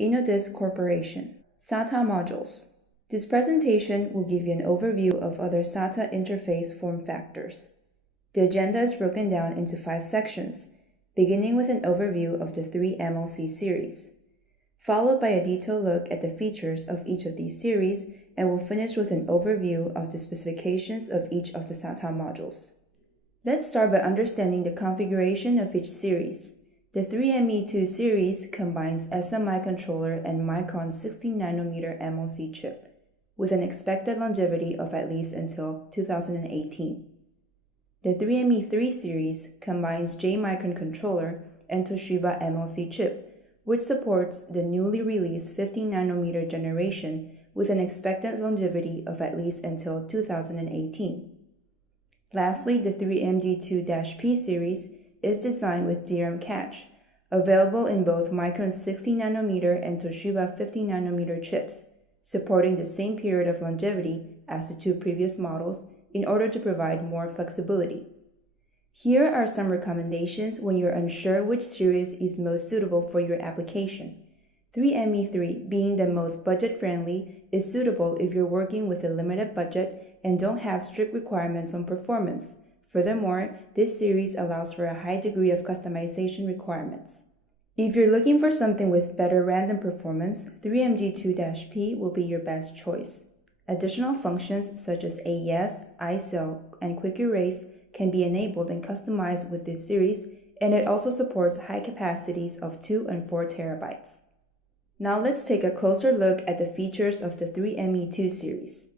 InnoDisk Corporation. SATA modules. This presentation will give you an overview of other SATA interface form factors. The agenda is broken down into 5 sections, beginning with an overview of the 3 MLC series, followed by a detailed look at the features of each of these series, and we'll finish with an overview of the specifications of each of the SATA modules. Let's start by understanding the configuration of each series. The 3ME2 series combines SMI controller and Micron 16nm MLC chip, with an expected longevity of at least until 2018. The 3ME3 series combines J-Micron controller and Toshiba MLC chip, which supports the newly released 15nm generation with an expected longevity of at least until 2018. Lastly, the 3MG2-P series is designed with DRAM cache, available in both Micron 16nm and Toshiba 15nm chips, supporting the same period of longevity as the 2 previous models in order to provide more flexibility. Here are some recommendations when you're unsure which series is most suitable for your application. 3ME3, being the most budget-friendly, is suitable if you're working with a limited budget and don't have strict requirements on performance. Furthermore, this series allows for a high degree of customization requirements. If you're looking for something with better random performance, 3MG2-P will be your best choice. Additional functions such as AES, iCell, and Quick Erase can be enabled and customized with this series, and it also supports high capacities of 2 and 4 terabytes. Now let's take a closer look at the features of the 3ME2 series.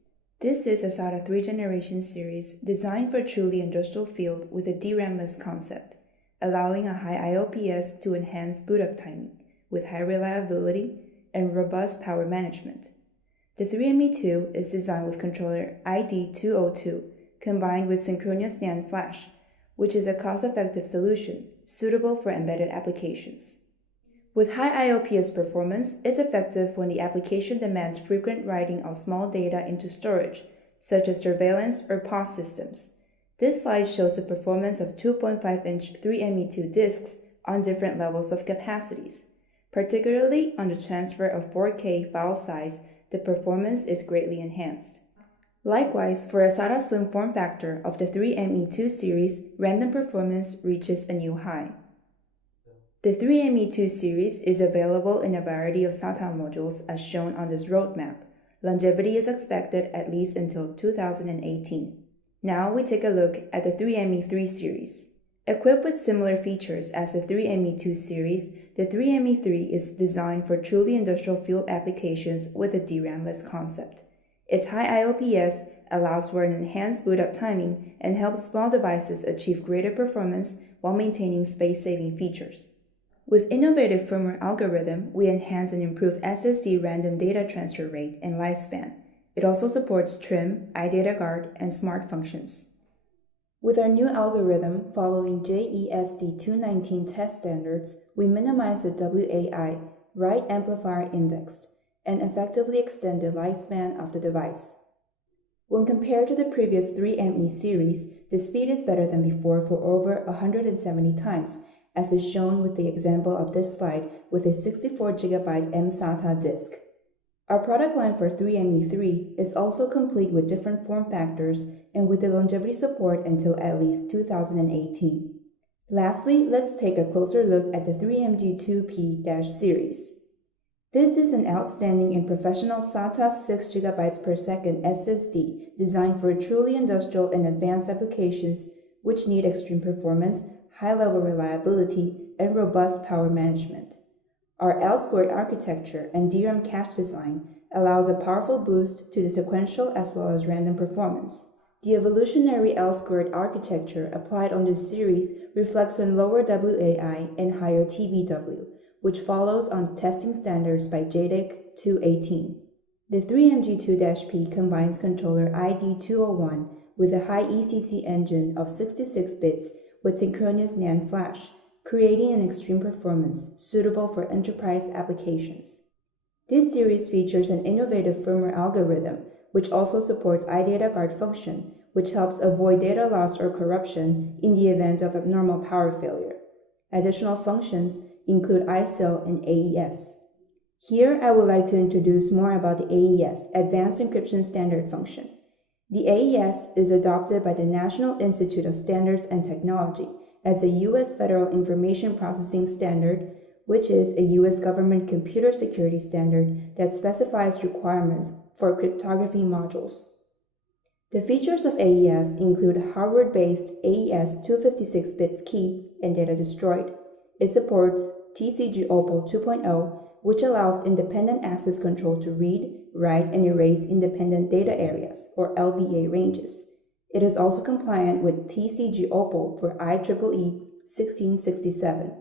This is a SATA 3 generation series designed for a truly industrial field with a DRAM-less concept, allowing a high IOPS to enhance boot-up timing with high reliability and robust power management. The 3ME2 is designed with controller ID202 combined with synchronous NAND flash, which is a cost-effective solution suitable for embedded applications. With high IOPS performance, it's effective when the application demands frequent writing of small data into storage, such as surveillance or POS systems. This slide shows the performance of 2.5-inch 3ME2 disks on different levels of capacities. Particularly on the transfer of 4K file size, the performance is greatly enhanced. Likewise, for a SATA slim form factor of the 3ME2 series, random performance reaches a new high. The 3ME2 series is available in a variety of SATA modules as shown on this roadmap. Longevity is expected at least until 2018. Now we take a look at the 3ME3 series. Equipped with similar features as the 3ME2 series, the 3ME3 is designed for truly industrial field applications with a DRAM-less concept. Its high IOPS allows for an enhanced boot-up timing and helps small devices achieve greater performance while maintaining space-saving features. With innovative firmware algorithm, we enhance and improve SSD random data transfer rate and lifespan. It also supports trim, iData Guard, and smart functions. With our new algorithm following JESD 219 test standards, we minimize the WAI, write amplifier index, and effectively extend the lifespan of the device. When compared to the previous 3ME series, the speed is better than before for over 170 times, as is shown with the example of this slide with a 64GB mSATA disk. Our product line for 3ME3 is also complete with different form factors and with the longevity support until at least 2018. Lastly, let's take a closer look at the 3MG2P series. This is an outstanding and professional SATA 6GB per second SSD designed for truly industrial and advanced applications which need extreme performance, high-level reliability, and robust power management. Our L-squared architecture and DRAM cache design allows a powerful boost to the sequential as well as random performance. The evolutionary L-squared architecture applied on this series reflects a lower WAI and higher TBW, which follows on testing standards by JEDEC 218. The 3MG2-P combines controller ID201 with a high ECC engine of 66 bits with synchronous NAND flash, creating an extreme performance suitable for enterprise applications. This series features an innovative firmware algorithm, which also supports iData Guard function, which helps avoid data loss or corruption in the event of abnormal power failure. Additional functions include iCell and AES. Here, I would like to introduce more about the AES, Advanced Encryption Standard function. The AES is adopted by the National Institute of Standards and Technology as a U.S. Federal Information Processing Standard, which is a U.S. government computer security standard that specifies requirements for cryptography modules. The features of AES include Harvard-based AES 256-bit key and data destroyed. It supports TCG Opal 2.0, which allows independent access control to read, write, and erase independent data areas, or LBA ranges. It is also compliant with TCG Opal for IEEE 1667.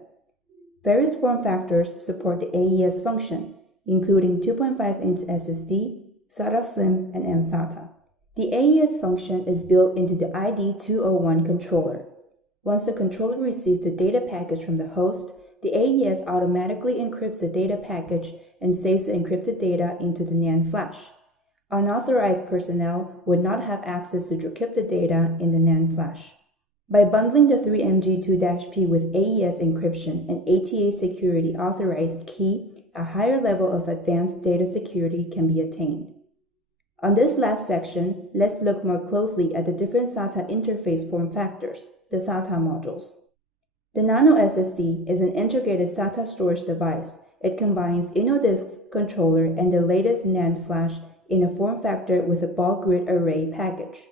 Various form factors support the AES function, including 2.5-inch SSD, SATA Slim, and mSATA. The AES function is built into the ID201 controller. Once the controller receives the data package from the host, the AES automatically encrypts the data package and saves the encrypted data into the NAND flash. Unauthorized personnel would not have access to decrypted data in the NAND flash. By bundling the 3MG2-P with AES encryption and ATA security authorized key, a higher level of advanced data security can be attained. On this last section, let's look more closely at the different SATA interface form factors, the SATA modules. The Nano SSD is an integrated SATA storage device. It combines InnoDisk's controller and the latest NAND flash in a form factor with a ball grid array package.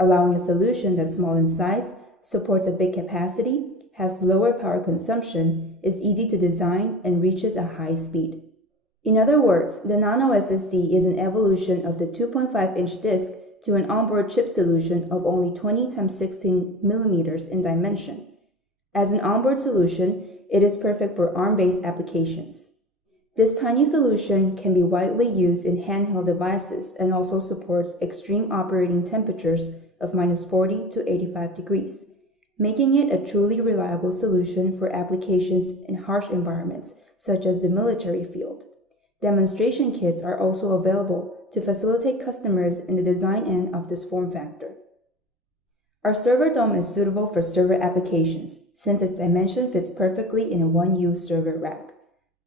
Allowing a solution that's small in size, supports a big capacity, has lower power consumption, is easy to design, and reaches a high speed. In other words, the Nano SSD is an evolution of the 2.5-inch disk to an onboard chip solution of only 20 x 16 mm in dimension. As an onboard solution, it is perfect for ARM-based applications. This tiny solution can be widely used in handheld devices and also supports extreme operating temperatures of -40 to 85 degrees, making it a truly reliable solution for applications in harsh environments such as the military field. Demonstration kits are also available to facilitate customers in the design end of this form factor. Our server dome is suitable for server applications since its dimension fits perfectly in a one-use server rack.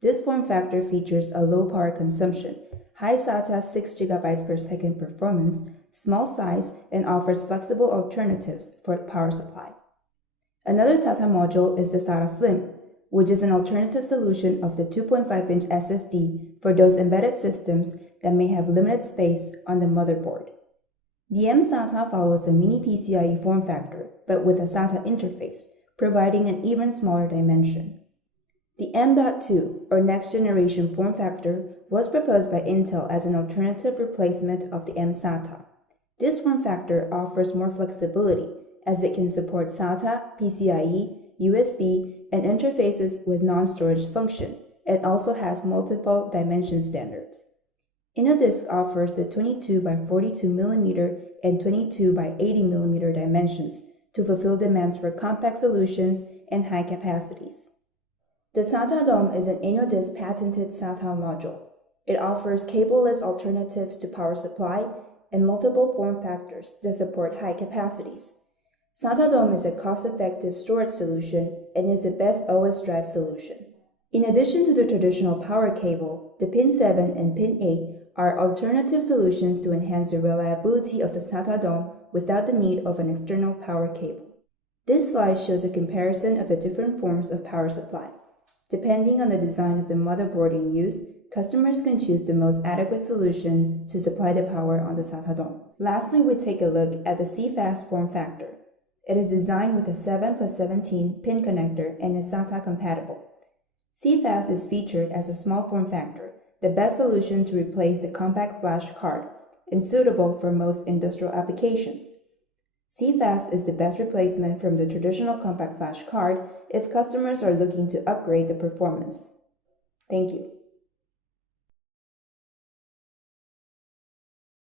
This form factor features a low power consumption, high SATA 6 GB per second performance, small size, and offers flexible alternatives for power supply. Another SATA module is the SATA Slim, which is an alternative solution of the 2.5-inch SSD for those embedded systems that may have limited space on the motherboard. The mSATA follows a mini PCIe form factor, but with a SATA interface, providing an even smaller dimension. The M.2, or next generation form factor, was proposed by Intel as an alternative replacement of the mSATA. This form factor offers more flexibility, as it can support SATA, PCIe, USB, and interfaces with non-storage function. It also has multiple dimension standards. InnoDisk offers the 22 by 42 mm and 22 by 80 mm dimensions to fulfill demands for compact solutions and high capacities. The SATA Dome is an InnoDisk patented SATA module. It offers cable-less alternatives to power supply and multiple form factors that support high capacities. SATA Dome is a cost-effective storage solution and is the best OS drive solution. In addition to the traditional power cable, the Pin 7 and Pin 8 are alternative solutions to enhance the reliability of the SATA Dome without the need of an external power cable. This slide shows a comparison of the different forms of power supply. Depending on the design of the motherboard in use, customers can choose the most adequate solution to supply the power on the SATA Dome. Lastly, we take a look at the CFast form factor. It is designed with a 7+17 pin connector and is SATA compatible. CFast is featured as a small form factor, the best solution to replace the compact flash card, and suitable for most industrial applications. CFast is the best replacement from the traditional compact flash card if customers are looking to upgrade the performance. Thank you.